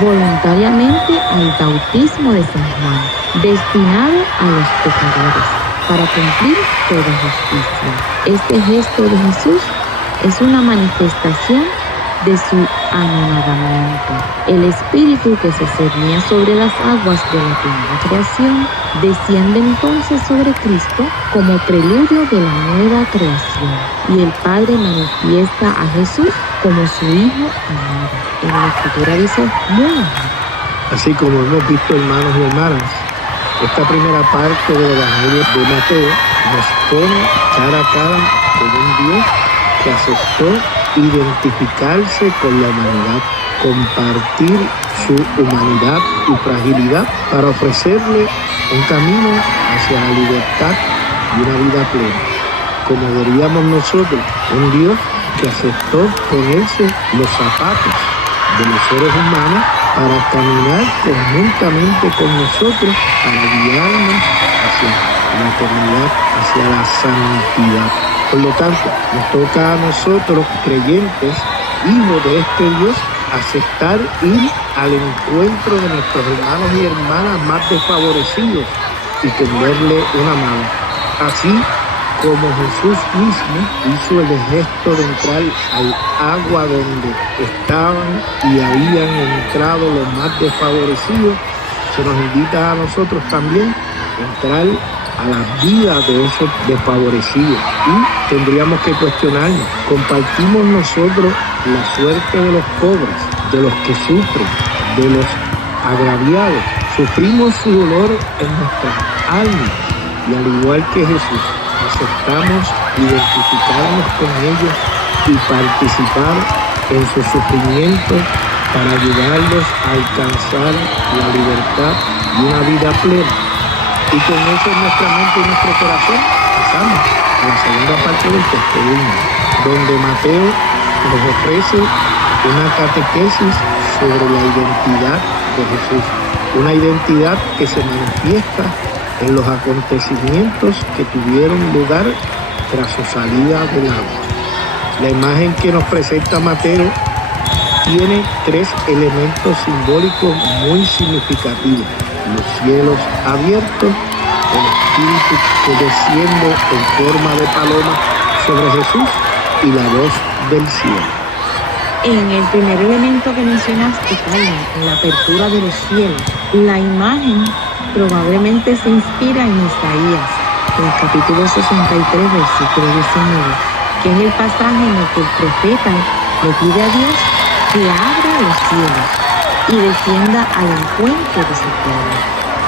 voluntariamente al bautismo de San Juan, destinado a los pecadores, para cumplir toda justicia. Este gesto de Jesús es una manifestación de su anonadamiento. El Espíritu que se cernía sobre las aguas de la primera creación desciende entonces sobre Cristo como preludio de la nueva creación, y el Padre manifiesta a Jesús como su Hijo amado. En la Escritura dice muy amado. Así como hemos visto, hermanos y hermanas, esta primera parte del Evangelio de Mateo nos pone cara a cara con un Dios que aceptó identificarse con la humanidad, compartir su humanidad y fragilidad para ofrecerle un camino hacia la libertad y una vida plena. Como diríamos nosotros, un Dios que aceptó ponerse los zapatos de los seres humanos para caminar conjuntamente con nosotros, para guiarnos hacia la eternidad, hacia la santidad. Por lo tanto, nos toca a nosotros, creyentes, hijos de este Dios, aceptar ir al encuentro de nuestros hermanos y hermanas más desfavorecidos y tenderle una mano. Así como Jesús mismo hizo el gesto de entrar al agua donde estaban y habían entrado los más desfavorecidos, se nos invita a nosotros también a entrar a la vida de esos desfavorecidos. Y tendríamos que cuestionarnos, ¿compartimos nosotros la suerte de los pobres, de los que sufren, de los agraviados? ¿Sufrimos su dolor en nuestras almas? Y al igual que Jesús, aceptamos identificarnos con ellos y participar en su sufrimiento para ayudarlos a alcanzar la libertad y una vida plena. Y con eso en nuestra mente y nuestro corazón pasamos a la segunda parte del texto bíblico, donde Mateo nos ofrece una catequesis sobre la identidad de Jesús, una identidad que se manifiesta en los acontecimientos que tuvieron lugar tras su salida del agua. La imagen que nos presenta Mateo tiene tres elementos simbólicos muy significativos: los cielos abiertos, el Espíritu que desciende en forma de paloma sobre Jesús y la voz del cielo. En el primer elemento que mencionaste, Carmen, en la apertura de los cielos, la imagen probablemente se inspira en Isaías, en el capítulo 63, versículo 19, que es el pasaje en el que el profeta le pide a Dios que abra los cielos y descienda al encuentro de su pueblo,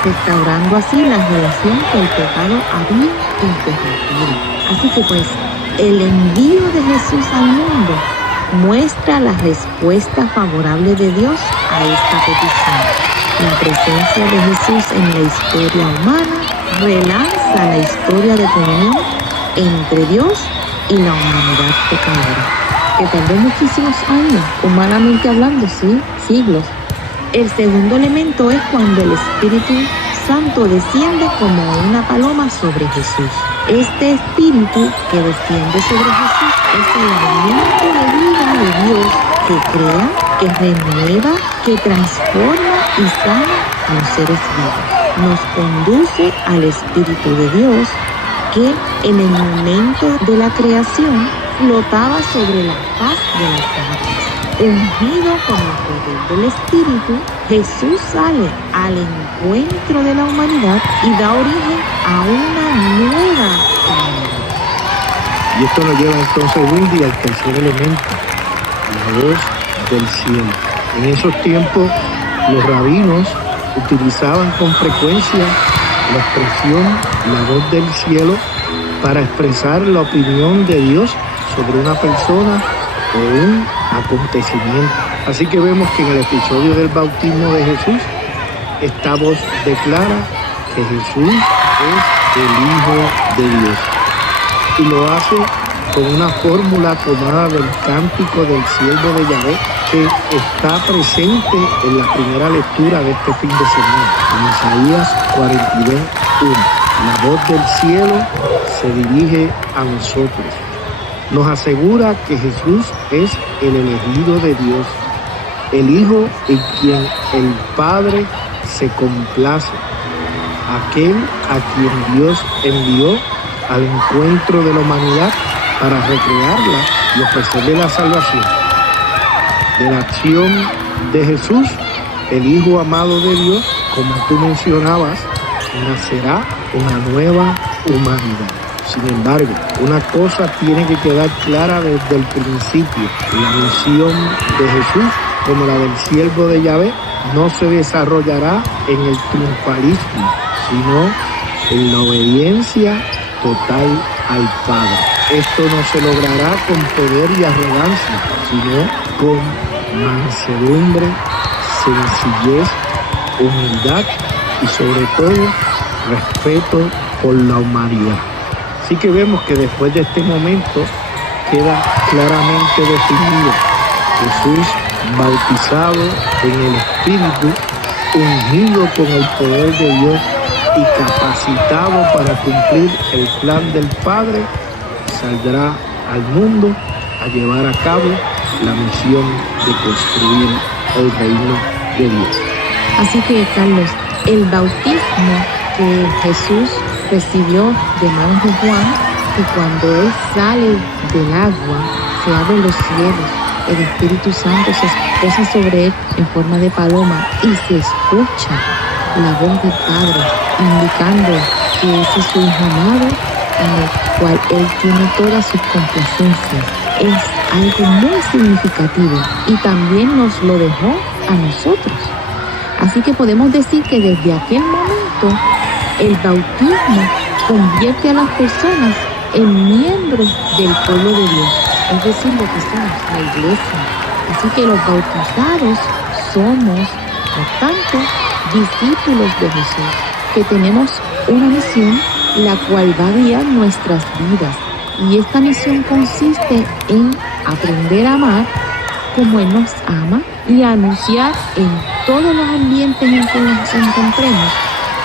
restaurando así la relación que el pecado había interrumpido. Así que pues, el envío de Jesús al mundo muestra la respuesta favorable de Dios a esta petición. La presencia de Jesús en la historia humana relanza la historia de comunión entre Dios y la humanidad pecadora, que tardó muchísimos años, humanamente hablando, sí, siglos. El segundo elemento es cuando el Espíritu Santo desciende como una paloma sobre Jesús. Este Espíritu que desciende sobre Jesús es el aliento de vida de Dios que crea, que renueva, que transforma y sana a los seres vivos. Nos conduce al Espíritu de Dios que en el momento de la creación flotaba sobre la faz de las aguas. Ungido con el poder del Espíritu, Jesús sale al encuentro de la humanidad y da origen a una nueva humanidad. Y esto nos lleva entonces, Wendy, al tercer elemento, la voz del cielo. En esos tiempos, los rabinos utilizaban con frecuencia la expresión la voz del cielo para expresar la opinión de Dios sobre una persona o un acontecimiento. Así que vemos que en el episodio del bautismo de Jesús, esta voz declara que Jesús es el Hijo de Dios. Y lo hace con una fórmula tomada del cántico del siervo de Yahvé, que está presente en la primera lectura de este fin de semana, en Isaías 42:1. La voz del cielo se dirige a nosotros. Nos asegura que Jesús es el elegido de Dios, el Hijo en quien el Padre se complace, aquel a quien Dios envió al encuentro de la humanidad para recrearla y ofrecerle la salvación. De la acción de Jesús, el Hijo amado de Dios, como tú mencionabas, nacerá una nueva humanidad. Sin embargo, una cosa tiene que quedar clara desde el principio: la misión de Jesús, como la del siervo de Yahvé, no se desarrollará en el triunfalismo, sino en la obediencia total al Padre. Esto no se logrará con poder y arrogancia, sino con mansedumbre, sencillez, humildad y sobre todo respeto por la humanidad. Así que vemos que después de este momento queda claramente definido: Jesús bautizado en el Espíritu, ungido con el poder de Dios y capacitado para cumplir el plan del Padre, saldrá al mundo a llevar a cabo la misión de construir el reino de Dios. Así que, Carlos, el bautismo que Jesús recibió de manos de Juan, que cuando Él sale del agua, se abren los cielos, el Espíritu Santo se posa sobre Él en forma de paloma y se escucha la voz del Padre indicando que ese es su Hijo amado, en el cual Él tiene todas sus complacencias. Es algo muy significativo y también nos lo dejó a nosotros. Así que podemos decir que desde aquel momento el bautismo convierte a las personas en miembros del pueblo de Dios, es decir, lo que somos, la iglesia. Así que los bautizados somos, por tanto, discípulos de Jesús, que tenemos una misión la cual va a guiar nuestras vidas. Y esta misión consiste en aprender a amar como Él nos ama y a anunciar en todos los ambientes en que nos encontremos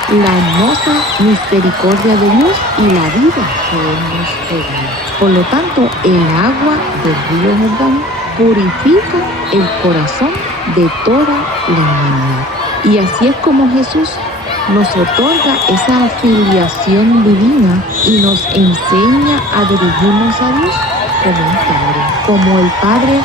la hermosa misericordia de Dios y la vida que Él nos regala. Por lo tanto, el agua del río Jordán purifica el corazón de toda la humanidad. Y así es como Jesús nos otorga esa filiación divina y nos enseña a dirigirnos a Dios como el Padre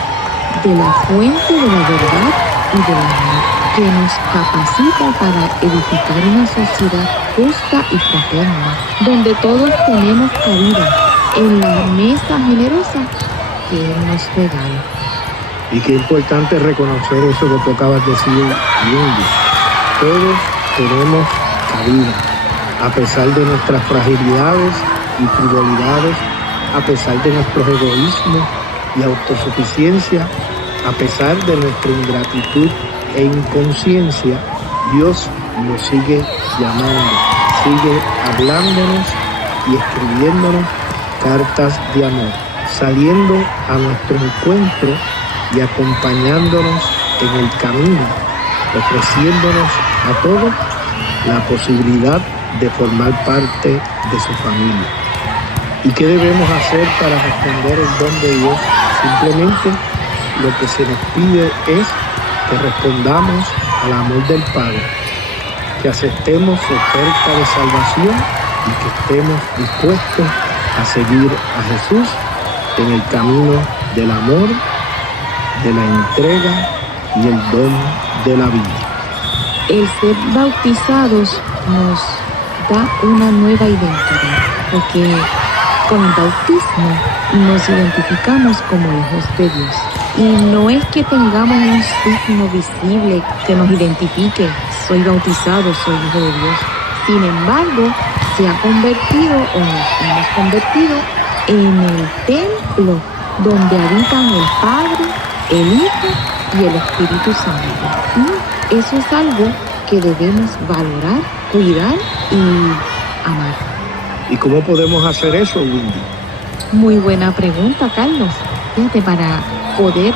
de la fuente de la verdad y del amor, que nos capacita para edificar una sociedad justa y fraterna, donde todos tenemos cabida en la mesa generosa que Él nos regala. Y qué importante reconocer eso que tú acabas de decir, Lindy. Todos tenemos cabida, a pesar de nuestras fragilidades y frivolidades, a pesar de nuestros egoísmos y autosuficiencia, a pesar de nuestra ingratitud e inconsciencia. Dios nos sigue llamando, sigue hablándonos y escribiéndonos cartas de amor, saliendo a nuestro encuentro y acompañándonos en el camino, ofreciéndonos a todos la posibilidad de formar parte de su familia. ¿Y qué debemos hacer para responder el don de Dios? Simplemente lo que se nos pide es que respondamos al amor del Padre, que aceptemos su oferta de salvación y que estemos dispuestos a seguir a Jesús en el camino del amor, de la entrega y el don de la vida. El ser bautizados nos da una nueva identidad, porque con el bautismo nos identificamos como hijos de Dios. Y no es que tengamos un signo visible que nos identifique: soy bautizado, soy hijo de Dios. Sin embargo, se ha convertido o nos hemos convertido en el templo donde habitan el Padre, el Hijo y el Espíritu Santo. Y eso es algo que debemos valorar, cuidar y amar. ¿Y cómo podemos hacer eso, Windy? Muy buena pregunta, Carlos. Fíjate, para poder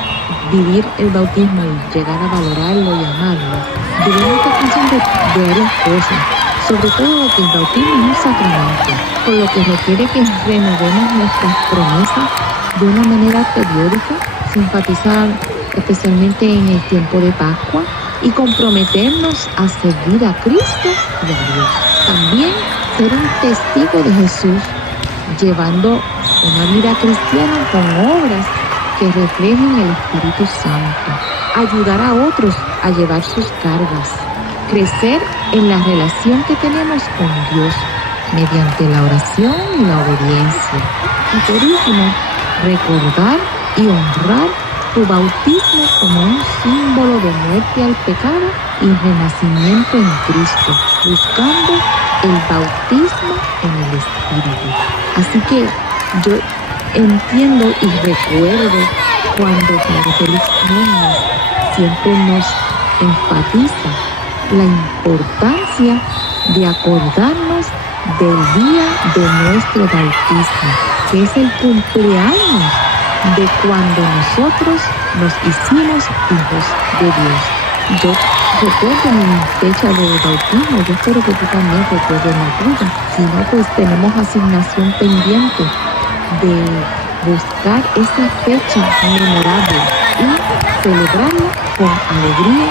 vivir el bautismo y llegar a valorarlo y amarlo, debemos estar conscientes de varias cosas. Sobre todo que el bautismo es un sacramento, por lo que requiere que renovemos nuestras promesas de una manera periódica. Se enfatiza especialmente en el tiempo de Pascua, y comprometernos a servir a Cristo y a Dios. También ser un testigo de Jesús, llevando una vida cristiana con obras que reflejen el Espíritu Santo. Ayudar a otros a llevar sus cargas. Crecer en la relación que tenemos con Dios mediante la oración y la obediencia. Y por último, recordar y honrar tu bautismo como un símbolo de muerte al pecado y renacimiento en Cristo, buscando el bautismo en el Espíritu. Así que yo entiendo y recuerdo cuando Padre Félix Núñez siempre nos enfatiza la importancia de acordarnos del día de nuestro bautismo, que es el cumpleaños de cuando nosotros nos hicimos hijos de Dios. Yo recuerdo mi fecha de bautismo, yo espero que tú también recuerdes la tuya. Si no, pues tenemos asignación pendiente de buscar esa fecha memorable y celebrarla con alegría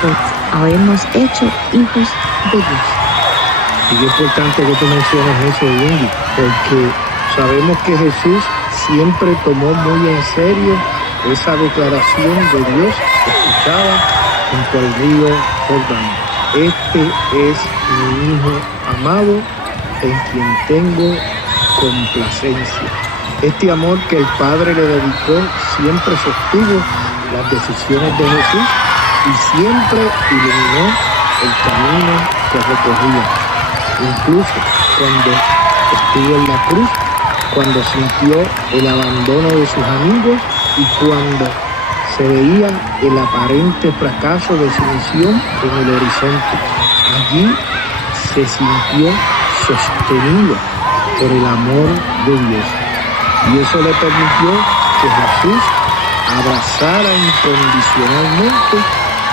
por habernos hecho hijos de Dios. Y es importante que tú menciones eso, Wendy, porque sabemos que Jesús siempre tomó muy en serio esa declaración de Dios escuchada junto al río Jordán. Este es mi Hijo amado, en quien tengo complacencia. Este amor que el Padre le dedicó siempre sostuvo las decisiones de Jesús y siempre iluminó el camino que recorría. Incluso cuando estuvo en la cruz, cuando sintió el abandono de sus amigos y cuando se veía el aparente fracaso de su misión en el horizonte. Allí se sintió sostenido por el amor de Dios. Y eso le permitió que Jesús abrazara incondicionalmente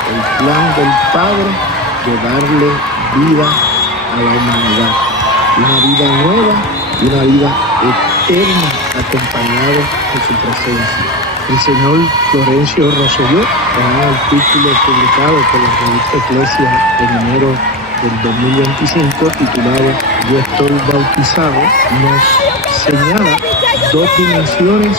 el plan del Padre de darle vida a la humanidad. Una vida nueva y una vida eterna acompañado de su presencia. El señor Florencio Rosselló, en un artículo publicado por la revista Eclesia en enero del 2025, titulado Yo estoy bautizado, nos señala dos dimensiones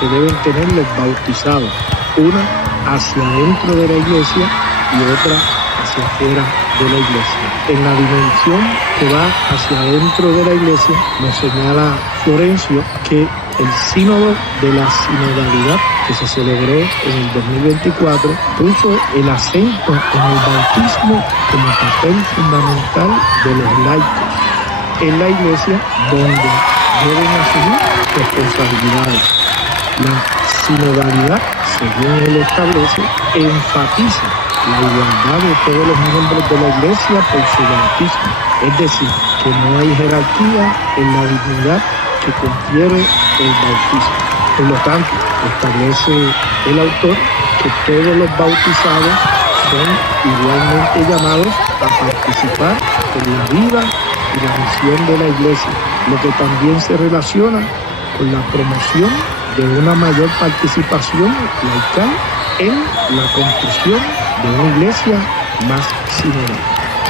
que deben tener los bautizados, una hacia adentro de la iglesia y otra hacia afuera de la iglesia. En la dimensión que va hacia adentro de la iglesia, nos señala Florencio que el sínodo de la sinodalidad que se celebró en el 2024 puso el acento en el bautismo como papel fundamental de los laicos en la iglesia, donde deben asumir responsabilidades. La sinodalidad, según él establece, enfatiza la igualdad de todos los miembros de la iglesia por su bautismo. Es decir, que no hay jerarquía en la dignidad que confiere el bautismo. Por lo tanto, establece el autor que todos los bautizados son igualmente llamados a participar en la vida y la misión de la iglesia, lo que también se relaciona con la promoción de una mayor participación laical en la construcción de una iglesia más sinodal.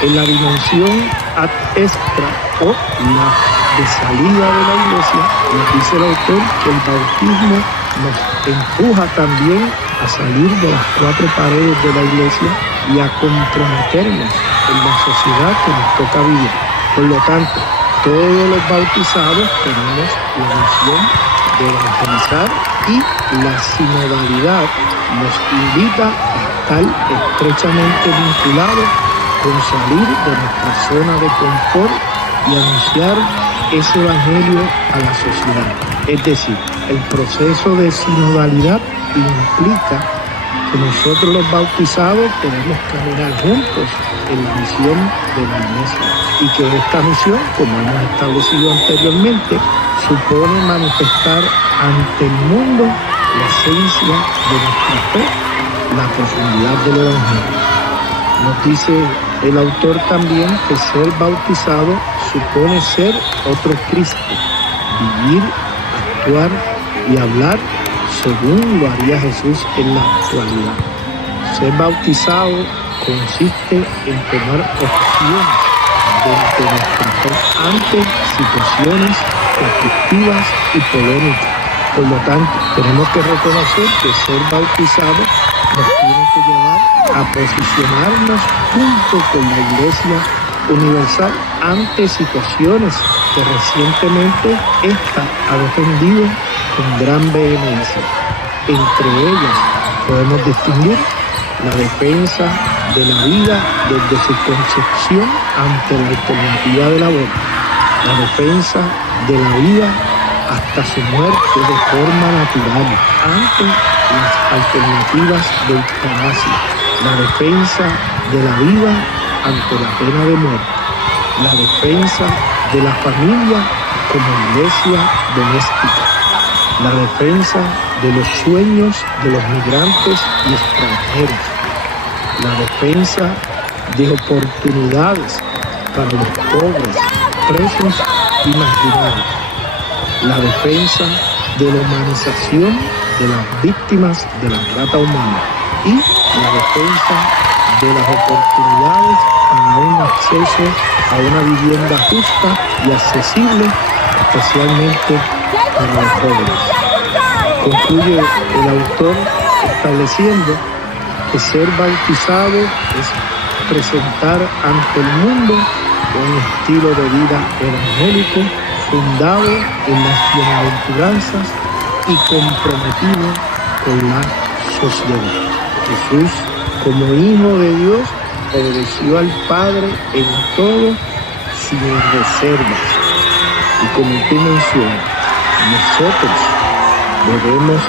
En la dimensión ad extra o la de salida de la iglesia, nos dice el autor que el bautismo nos empuja también a salir de las cuatro paredes de la iglesia y a comprometernos en la sociedad que nos toca vivir. Por lo tanto, todos los bautizados tenemos la misión de evangelizar y la sinodalidad nos invita a estar estrechamente vinculados con salir de nuestra zona de confort y anunciar ese evangelio a la sociedad. Es decir, el proceso de sinodalidad implica que nosotros los bautizados tenemos que caminar juntos en la misión de la iglesia y que esta misión, como hemos establecido anteriormente, supone manifestar ante el mundo la esencia de nuestra fe, la profundidad del evangelio. Nos dice el autor también que ser bautizado supone ser otro Cristo, vivir, actuar y hablar según lo haría Jesús en la actualidad. Ser bautizado consiste en tomar opciones de nuestra fe ante situaciones conflictivas y polémicas. Por lo tanto, tenemos que reconocer que ser bautizado nos tiene que llevar a posicionarnos junto con la Iglesia Universal ante situaciones que recientemente ésta ha defendido con gran vehemencia. Entre ellas podemos distinguir la defensa de la vida desde su concepción ante la alternativa del aborto, la defensa de la vida hasta su muerte de forma natural ante las alternativas de eutanasia, la defensa de la vida ante la pena de muerte, la defensa de la familia como iglesia doméstica, la defensa de los sueños de los migrantes y extranjeros, la defensa de oportunidades para los pobres, presos y marginados, la defensa de la humanización de las víctimas de la trata humana y la defensa de las oportunidades para un acceso a una vivienda justa y accesible, especialmente para los jóvenes. Concluye el autor estableciendo que ser bautizado es presentar ante el mundo un estilo de vida evangélico fundado en las bienaventuranzas y comprometido con la sociedad. Jesús, como Hijo de Dios, obedeció al Padre en todo sin reservas. Y como tú mencionas, nosotros debemos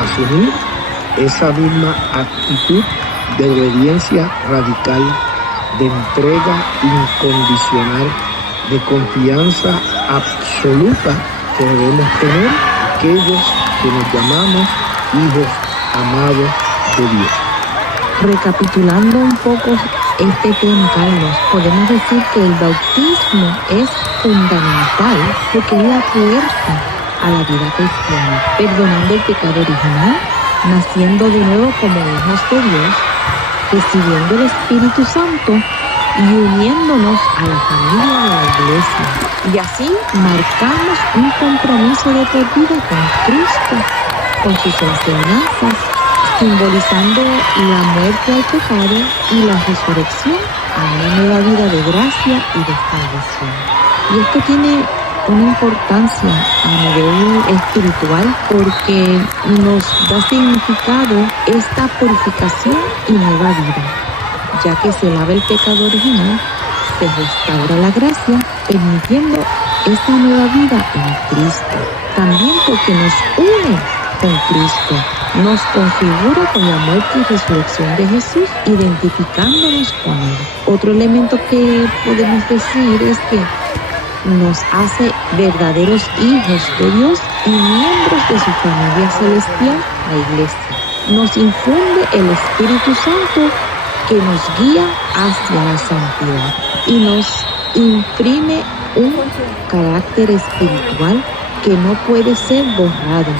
asumir esa misma actitud de obediencia radical, de entrega incondicional, de confianza absoluta que debemos tener aquellos que nos llamamos hijos amados de Dios. Recapitulando un poco este tema, Carlos, podemos decir que el bautismo es fundamental porque es la puerta a la vida cristiana, perdonando el pecado original, naciendo de nuevo como hijos de Dios, recibiendo el Espíritu Santo y uniéndonos a la familia de la Iglesia. Y así marcamos un compromiso de por vida con Cristo, con sus enseñanzas, simbolizando la muerte al pecado y la resurrección a una nueva vida de gracia y de salvación. Y esto tiene una importancia a nivel espiritual porque nos da significado esta purificación y nueva vida, ya que se lava el pecado original, se restaura la gracia, permitiendo esta nueva vida en Cristo. También porque nos une con Cristo, nos configura con la muerte y resurrección de Jesús, identificándonos con Él. Otro elemento que podemos decir es que nos hace verdaderos hijos de Dios y miembros de su familia celestial, la Iglesia. Nos infunde el Espíritu Santo que nos guía hacia la santidad y nos imprime un carácter espiritual que no puede ser borrado.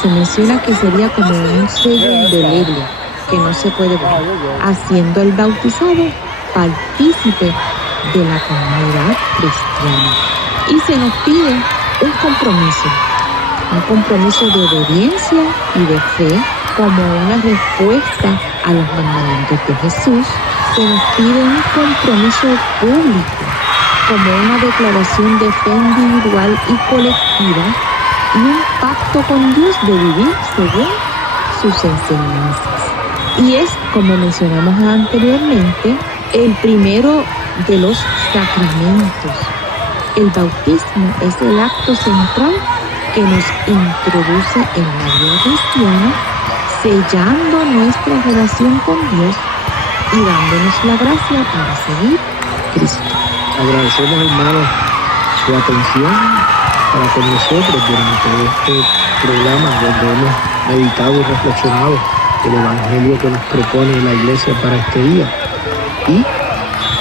Se menciona que sería como un sello indeleble que no se puede borrar, haciendo al bautizado partícipe de la comunidad cristiana. Y se nos pide un compromiso de obediencia y de fe como una respuesta a los mandamientos de Jesús. Se nos pide un compromiso público como una declaración de fe individual y colectiva y un pacto con Dios de vivir según sus enseñanzas. Y es, como mencionamos anteriormente, el primero de los sacramentos. El bautismo es el acto central que nos introduce en la vida cristiana, sellando nuestra relación con Dios y dándonos la gracia para seguir Cristo. Agradecemos, hermanos, su atención para con nosotros durante este programa donde hemos meditado y reflexionado el Evangelio que nos propone la Iglesia para este día. Y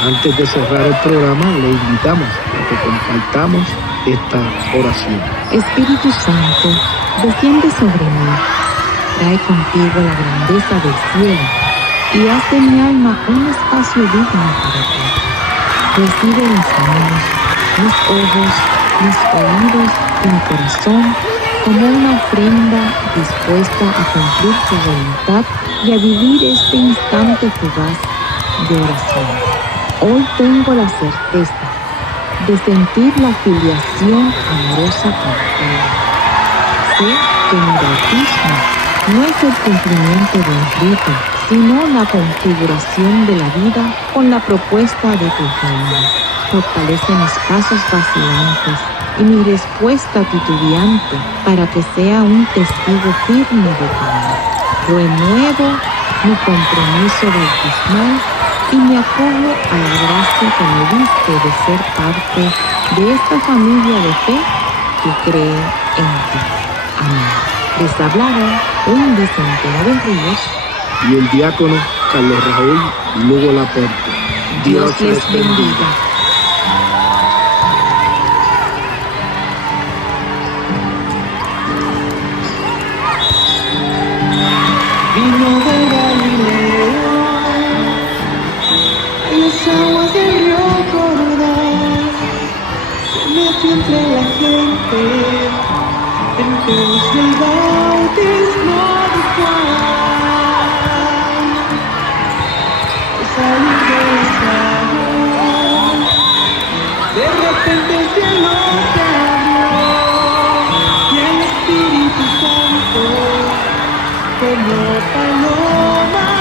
antes de cerrar el programa, le invitamos a que compartamos esta oración. Espíritu Santo, desciende sobre mí, trae contigo la grandeza del cielo y haz de mi alma un espacio digno para ti. Recibe mis manos, mis ojos, mis oídos y mi corazón como una ofrenda dispuesta a cumplir tu voluntad y a vivir este instante fugaz de oración. Hoy tengo la certeza de sentir la filiación amorosa contigo. Sé que mi bautismo no es el cumplimiento de un rito, sino la configuración de la vida con la propuesta de tu reino. Fortalece mis pasos vacilantes y mi respuesta titubeante para que sea un testigo firme de tu amor. Renuevo mi compromiso bautismal y me acojo a la gracia que me diste de ser parte de esta familia de fe que cree en ti. Amén. Les hablaba Wendy Centeno de Ríos y el diácono Carlos Raúl Lugo Laporte. Dios les bendiga. Vino de Galilea, en las aguas del río Jordán, se metió entre la gente, en pos del bautismo de Juan. Al salir de las aguas, de repente se